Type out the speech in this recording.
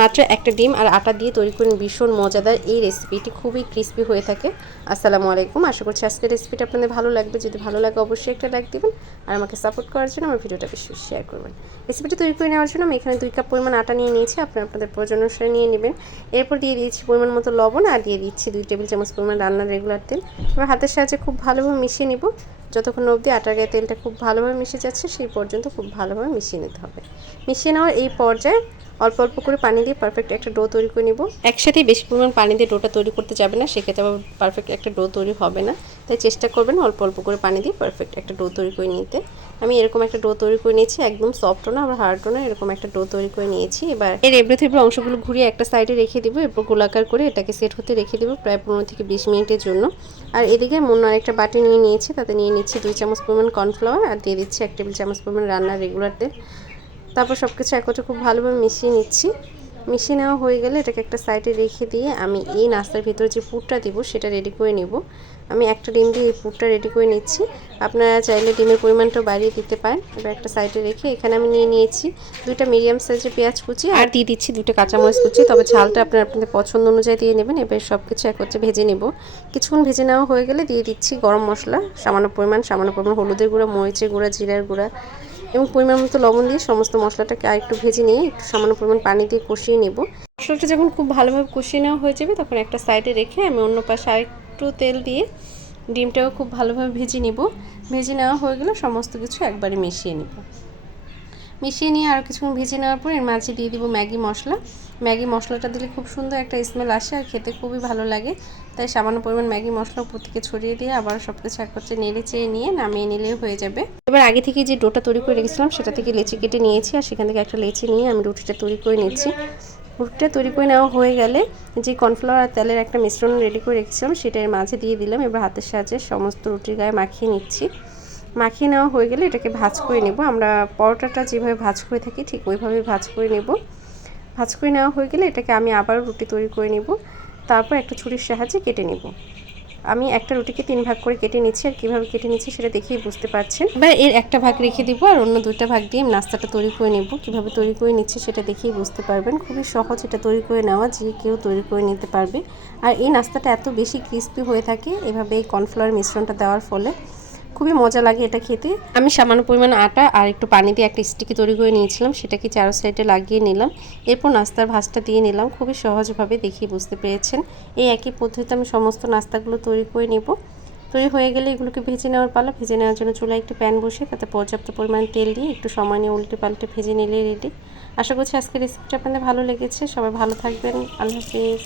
মাত্র একটা ডিম আর আটা দিয়ে তৈরি করেন ভীষণ মজাদার এই রেসিপিটি, খুবই ক্রিস্পি হয়ে থাকে। আসসালামু আলাইকুম, আশা করছি আজকের রেসিপিটা আপনাদের ভালো লাগবে। যদি ভালো লাগে অবশ্যই একটা লাইক দিবেন আর আমাকে সাপোর্ট করার জন্য আমার ভিডিওটা বেশি শেয়ার করবেন। রেসিপিটি তৈরি করে নেওয়ার জন্য আমি এখানে 2 কাপ পরিমাণ আটা নিয়ে নিয়েছি, আপনাদের প্রয়োজন অনুসারে নিয়ে নেবেন। এরপর দিয়ে দিয়েছি পরিমাণ মতো লবণ আর দিয়ে দিচ্ছি 2 টেবিল চামচ পরিমাণ রান্নার রেগুলার তেল। এবার হাতের সাহায্যে খুব ভালোভাবে মিশিয়ে নেব। যতক্ষণ অবধি আটার গায়ে তেলটা খুব ভালোভাবে মিশে যাচ্ছে সেই পর্যন্ত খুব ভালোভাবে মিশিয়ে নিতে হবে। মিশিয়ে নেওয়ার এই পর্যায়ে অল্প অল্প করে পানি দিয়ে পারফেক্ট একটা ডো তৈরি করে নেব। একসাথে বেশি পরিমাণ পানি দিয়ে ডোটা তৈরি করতে যাবে না, সেক্ষেত্রে আবার পারফেক্ট একটা ডো তৈরি হবে না। তাই চেষ্টা করবেন অল্প অল্প করে পানি দিয়ে পারফেক্ট একটা ডো তৈরি করে নিতে। আমি এরকম একটা ডো তৈরি করে নিয়েছি, একদম সফটও না আবার হার্ডও না, এরকম একটা ডো তৈরি করে নিয়েছি। এবার এর এবড়ো থেবড়ো অংশগুলো ঘুরিয়ে একটা সাইডে রেখে দিব। এরপর গোলাকার করে এটাকে সেট হতে রেখে দেবো প্রায় 15 থেকে 20 মিনিটের জন্য। আর এদিকে অন্য আরেকটা বাটি নিয়ে নিয়েছি, তাতে নিয়ে নিচ্ছি 2 চামচ পরিমাণ কর্নফ্লাওয়ার আর দিয়ে দিচ্ছি 1 টেবিল চামচ পরিমাণ রান্নার রেগুলার তেল। তারপর সব কিছু একত্রে খুব ভালোভাবে মিশিয়ে নিচ্ছি। মিশিয়ে নেওয়া হয়ে গেলে এটাকে একটা সাইডে রেখে দিয়ে আমি এই নাস্তার ভিতরে যে পুরটা দিব সেটা রেডি করে নেব। আমি একটা ডিম দিয়ে এই পুরটা রেডি করে নিচ্ছি। আপনারা চাইলে ডিমের পরিমাণটাও বাড়িয়ে দিতে পারেন। এবার একটা সাইডে রেখে এখানে আমি নিয়ে নিয়েছি 2টা মিডিয়াম সাইজের পেঁয়াজ কুচি আর দিয়ে দিচ্ছি 2টা কাঁচামরিচ কুচি, তবে ঝালটা আপনাদের পছন্দ অনুযায়ী দিয়ে নেবেন। এবার সব কিছু একত্রে ভেজে নেব। কিছুক্ষণ ভেজে নেওয়া হয়ে গেলে দিয়ে দিচ্ছি গরম মশলা, সামান্য পরিমাণ হলুদের গুঁড়া, মরিচের গুঁড়া, জিরার গুঁড়া এবং পরিমাণ মতো লবণ দিয়ে সমস্ত মশলাটাকে আর একটু ভেজে নিয়ে একটু সামান্য পরিমাণ পানি দিয়ে কষিয়ে নেব। মশলাটা যখন খুব ভালোভাবে কষিয়ে নেওয়া হয়ে যাবে তখন একটা সাইডে রেখে আমি অন্য পাশে আরেকটু তেল দিয়ে ডিমটাও খুব ভালোভাবে ভেজে নেব। ভেজে নেওয়া হয়ে গেলে সমস্ত কিছু একবারে মিশিয়ে নেব। মিশিয়ে নিয়ে আর কিছুক্ষণ ভেজে নেওয়ার পর এর মাঝে দিয়ে দিব ম্যাগি মশলা। ম্যাগি মশলাটা দিলে খুব সুন্দর একটা স্মেল আসে আর খেতে খুবই ভালো লাগে। তাই সামান্য পরিমাণ ম্যাগি মশলা উপর থেকে ছড়িয়ে দিয়ে আবার সব কিছু একত্রে নেড়ে চেড়ে নিয়ে নামিয়ে নিলেই হয়ে যাবে। এবার আগে থেকে যে ডোটা তৈরি করে রেখেছিলাম সেটা থেকে লেচি কেটে নিয়েছি আর সেখান থেকে একটা লেচি নিয়ে আমি রুটিটা তৈরি করে নিচ্ছি। রুটিটা তৈরি করে নেওয়া হয়ে গেলে যে কর্নফ্লাওয়ার আর তেলের একটা মিশ্রণ রেডি করে রেখেছিলাম সেটা এর মাঝে দিয়ে দিলাম। এবার হাতের সাহায্যে সমস্ত রুটির গায়ে মাখিয়ে নিচ্ছি। মাখিয়ে নেওয়া হয়ে গেলে এটাকে ভাঁজ করে নেব। আমরা পরোটাটা যেভাবে ভাঁজ করে থাকি ঠিক ওইভাবেই ভাঁজ করে নেব। ভাঁজ করে নেওয়া হয়ে গেলে এটাকে আমি আবার রুটি তৈরি করে নেব। তারপর একটা ছুরির সাহায্যে কেটে নেব। আমি একটা রুটিকে 3 ভাগ করে কেটে নিচ্ছি আর কীভাবে কেটে নিচ্ছি সেটা দেখেই বুঝতে পারছেন। এবার এর একটা ভাগ রেখে দিব আর অন্য 2টা ভাগ দিয়ে নাস্তাটা তৈরি করে নেব। কীভাবে তৈরি করে নিচ্ছি সেটা দেখেই বুঝতে পারবেন। খুবই সহজ এটা তৈরি করে নেওয়া, যে কেউ তৈরি করে নিতে পারবে। আর এই নাস্তাটা এত বেশি ক্রিস্পি হয়ে থাকে এভাবে এই কর্নফ্লাওয়ার মিশ্রণটা দেওয়ার ফলে, খুবই মজা লাগে এটা খেতে। আমি সামান্য পরিমাণ আটা আর একটু পানি দিয়ে একটা স্টিকি তৈরি করে নিয়েছিলাম, সেটাকে চারো সাইডে লাগিয়ে নিলাম। এরপর নাস্তার ভাঁজটা দিয়ে নিলাম। খুবই সহজভাবে দেখিয়ে বুঝতে পেরেছেন। এই একই পদ্ধতিতে আমি সমস্ত নাস্তাগুলো তৈরি করে নেব। তৈরি হয়ে গেলে এগুলোকে ভেজে নেওয়ার পালা। ভেজে নেওয়ার জন্য চুলায় একটু প্যান বসে তাতে পর্যাপ্ত পরিমাণ তেল দিয়ে একটু সময় নিয়ে উল্টে পাল্টে ভেজে নিলে রেডি। আশা করছি আজকের রেসিপিটা আপনাদের ভালো লেগেছে। সবাই ভালো থাকবেন। আল্লাহ হাফেজ।